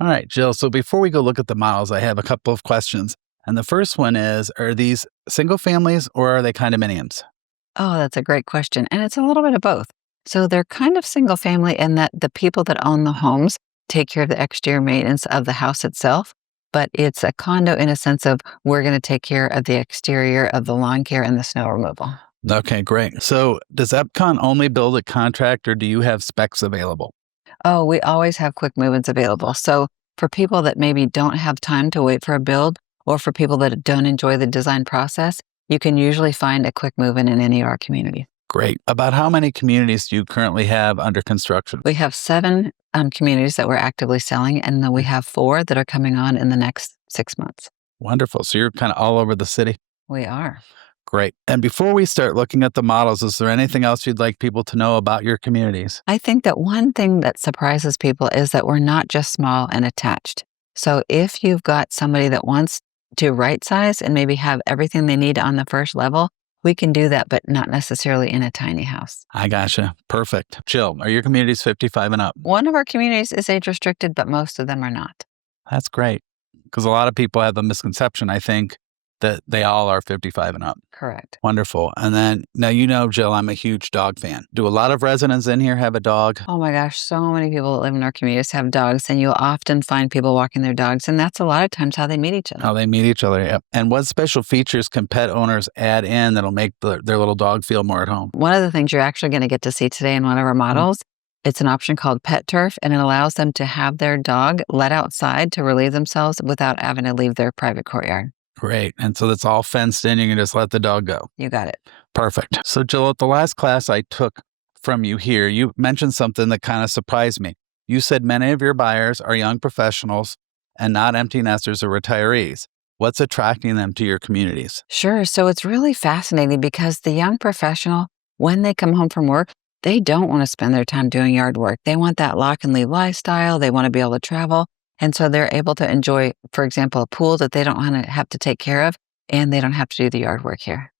All right, Jill. So before we go look at the models, I have a couple of questions. And the first one is, are these single families or are they condominiums? Oh, that's a great question. And it's a little bit of both. So they're kind of single family in that the people that own the homes take care of the exterior maintenance of the house itself. But it's a condo in a sense of we're going to take care of the exterior of the lawn care and the snow removal. Okay, great. So does Epcon only build at contract or do you have specs available? Oh, we always have quick move-ins available. So for people that maybe don't have time to wait for a build, or for people that don't enjoy the design process, you can usually find a quick move-in in any of our communities. Great. About how many communities do you currently have under construction? We have 7 communities that we're actively selling, and then we have 4 that are coming on in the next 6 months. Wonderful. So you're kind of all over the city. We are. Great. And before we start looking at the models, is there anything else you'd like people to know about your communities? I think that one thing that surprises people is that we're not just small and attached. So if you've got somebody that wants to right size and maybe have everything they need on the first level, we can do that, but not necessarily in a tiny house. I gotcha. Perfect. Jill, are your communities 55 and up? One of our communities is age restricted, but most of them are not. That's great. Because a lot of people have a misconception, I think, that they all are 55 and up. Correct. Wonderful. And then now, Jill, I'm a huge dog fan. Do a lot of residents in here have a dog? Oh my gosh, so many people that live in our communities have dogs, and you'll often find people walking their dogs, and that's a lot of times how they meet each other. How they meet each other. Yep. And what special features can pet owners add in that'll make their little dog feel more at home? One of the things you're actually going to get to see today in one of our models, it's an option called Pet Turf, and it allows them to have their dog let outside to relieve themselves without having to leave their private courtyard. Great. And so that's all fenced in. You can just let the dog go. You got it. Perfect. So, Jill, at the last class I took from you here, you mentioned something that kind of surprised me. You said many of your buyers are young professionals and not empty nesters or retirees. What's attracting them to your communities? Sure. So it's really fascinating because the young professional, when they come home from work, they don't want to spend their time doing yard work. They want that lock and leave lifestyle. They want to be able to travel. And so they're able to enjoy, for example, a pool that they don't want to have to take care of, and they don't have to do the yard work here.